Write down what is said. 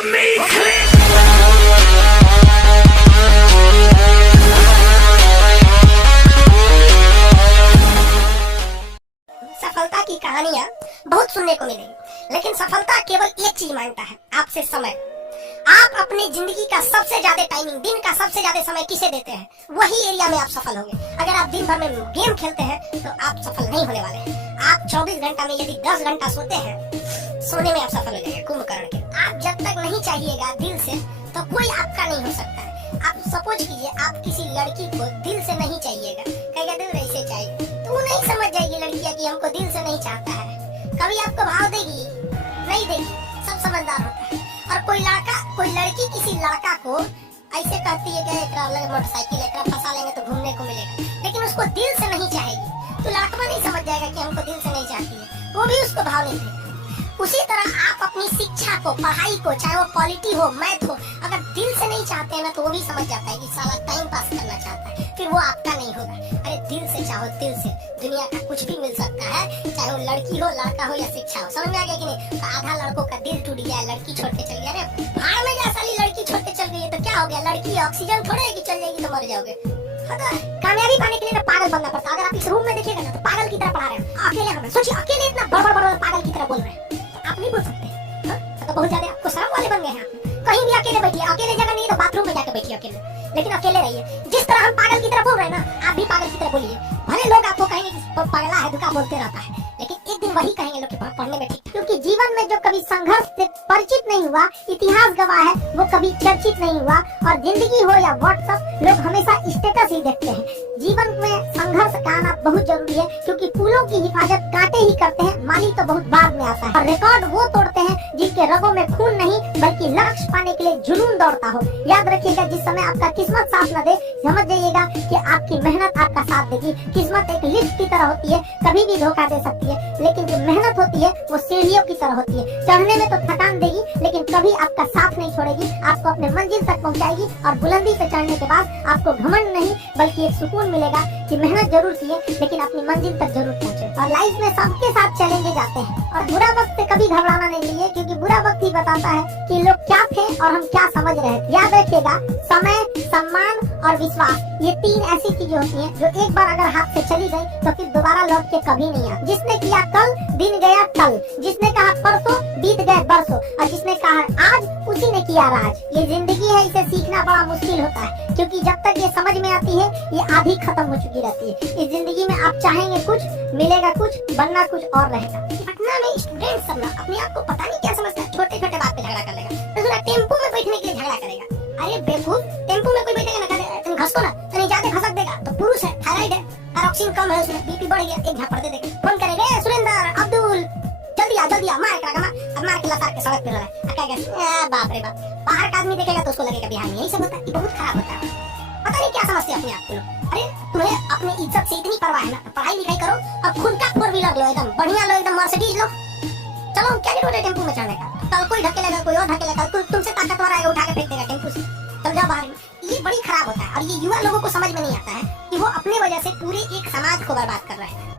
the meat click. सफलता की कहानियां बहुत सुनने को मिलेगी, लेकिन सफलता केवल एक चीज मांगता है, आपसे समय। आप अपनी जिंदगी का सबसे ज्यादा टाइमिंग, दिन का सबसे ज्यादा समय किसे देते हैं, वही एरिया में आप सफल होंगे। अगर आप दिन भर में गेम खेलते हैं तो आप सफल नहीं होने वाले हैं। आप 24 घंटा में यदि 10 घंटा सोते हैं, सोने में आप सफल हो जाएंगे कुंभकर्ण के। आप जब तक नहीं चाहिएगा दिल से, तो कोई आपका नहीं हो सकता है। आप सपोज कीजिए, आप किसी लड़की को दिल से नहीं चाहिएगा, कहेगा दिल ऐसे चाहिए, तो वो नहीं समझ जाएगी लड़कियां कि हमको दिल से नहीं चाहता है। कभी आपको भाव देगी? नहीं देगी। सब समझदार होता है। और कोई लड़की किसी लड़का को ऐसे कहती है कि एकरा मोटरसाइकिल एकरा फंसा लेंगे तो घूमने को मिलेगा, लेकिन उसको दिल से नहीं चाहेगी, तो लड़का नहीं समझ जाएगा कि हमको दिल से नहीं चाहती है, वो भी उसको भाव नहीं देगा। उसी तरह आप अपनी शिक्षा को, पढ़ाई को, चाहे वो पॉलिटी हो, मैथ हो, अगर दिल से नहीं चाहते हैं ना, तो वो भी समझ जाता है कि साला टाइम पास करना चाहता है, फिर वो आपका नहीं होगा। अरे दिल से चाहो, दिल से दुनिया का कुछ भी मिल सकता है, चाहे वो लड़की हो, लड़का हो या शिक्षा हो। समझ में आ गया कि नहीं? तो आधा लड़कों का दिल टूट गया, लड़की छोड़ के चल गया। अरे भाड़ में जा साली, लड़की छोड़ के चल गई है तो क्या हो गया? लड़की ऑक्सीजन थोड़े है कि चल जाएगी तो मर जाओगे। कामयाबी पाने के लिए ना पागल बनना पड़ता है। अगर आप इस रूम में देखिएगा ना, तो पागल की तरह पढ़ा रहे हैं अकेले। हमें सोचिए, अकेले इतना बड़ पागल की तरह बोल रहे हैं, आप नहीं बोल सकते। तो बहुत ज्यादा आपको शर्म वाले बन गए हैं। कहीं भी अकेले बैठिए, अकेले जगह नहीं तो बाथरूम में जाकर बैठिए अकेले, लेकिन अकेले रहिए। जिस तरह हम पागल की तरह बोल रहे हैं ना, आप भी पागल की तरह बोलिए। भले लोग आपको कहेंगे कि पगला है, दुका बोलते रहता है, लेकिन एक दिन वही कहेंगे लोग कि पढ़ने में ठीक। क्योंकि जीवन में जो कभी संघर्ष से परिचित नहीं हुआ, इतिहास गवाह है, वो कभी चर्चित नहीं हुआ। और जिंदगी हो या व्हाट्सएप, लोग हमेशा स्टेटस ही देखते हैं। जीवन में संघर्ष का आना बहुत जरूरी है, क्योंकि फूलों की हिफाजत कांटे ही करते हैं, माली तो बहुत बाद में आता है। और रिकॉर्ड वो तोड़ते हैं जिनके रगों में खून नहीं, बल्कि लक्ष्य पाने के लिए जुनून दौड़ता हो। याद रखिएगा, जिस समय आपका किस्मत साथ न दे, समझ जाइएगा कि आपकी मेहनत आपका साथ देगी। किस्मत एक लिफ्ट की तरह होती है, कभी भी धोखा दे सकती है, लेकिन जो मेहनत होती है वो सीढ़ियों की तरह होती है। चढ़ने में तो थकान देगी, लेकिन कभी आपका साथ नहीं छोड़ेगी, आपको अपने मंजिल तक पहुंचाएगी। और बुलंदी पे चढ़ने के बाद आपको घमंड नहीं, बल्कि एक सुकून मिलेगा कि मेहनत जरूर किए, लेकिन अपनी मंजिल तक जरूर पहुंचे। और लाइफ में सबके साथ चैलेंजेस आते हैं, और बुरा वक्त से कभी घबराना नहीं चाहिए, क्योंकि बुरा वक्त ही बताता है कि लोग क्या थे और हम क्या समझ रहे थे। याद रखिएगा, समय, सम्मान और विश्वास, ये तीन ऐसी चीजें होती हैं जो एक बार अगर हाथ से चली गई तो फिर दोबारा लौट के कभी नहीं आती। जिसने किया कल, दिन गया कल। जिसने कहा परसों, बीत गए बरसों। और जिसने कहा आज, उसी ने किया राज। ये जिंदगी है, इसे सीखना बड़ा मुश्किल होता है, क्योंकि जब तक ये समझ में आती है, ये आधी खत्म हो चुकी रहती है। इस जिंदगी में आप चाहेंगे कुछ, मिलेगा कुछ, बनना कुछ और रहेगा। पटना में स्टूडेंट सब ना अपने आप को पता नहीं क्या समझता है, छोटे छोटे बात पे झगड़ा कर लेगा। तो टेम्पो में बैठने के लिए झगड़ा करेगा। अरे बेवकूफ, टेम्पो में कोई बैठेगा ना, तुम घसको ना, तो नहीं जाते घसक देगा, तो पुरुष है, थायराइड है, ऑक्सीजन कम है, उसमें बीपी बढ़ गया, एक झापड़ दे देगा। फोन करेंगे, सुरेंद्र, अब्दुल, जल्दी आ, मार करेगा, अब मार के लसार के सड़क पे रहा है। कहेगा बाप रे बाप, बाहर का आदमी देखेगा तो उसको लगेगा बिहार में यही सब होता है। ये बहुत खराब होता है। पता नहीं क्या समझते अपने आप को लोग। अरे तुम्हें अपनी इज्जत से इतनी परवाह है ना, तो पढ़ाई लिखाई करो और खुद का 4 व्हीलर लो, एकदम बढ़िया लो, एकदम मर्सिडीज लो। चलो, क्या जरूरत है टेम्पो में चढ़ने का? कल कोई ढकेलेगा, कोई और ढकेलेगा, तुमसे ताकतवर आएगा, उठा के फेंक देगा टेम्पो से। चल जाओ बाहर में। ये बड़ी खराब होता है, और ये युवा लोगों को समझ में नहीं आता है कि वो अपने वजह से पूरे एक समाज को बर्बाद कर रहे हैं।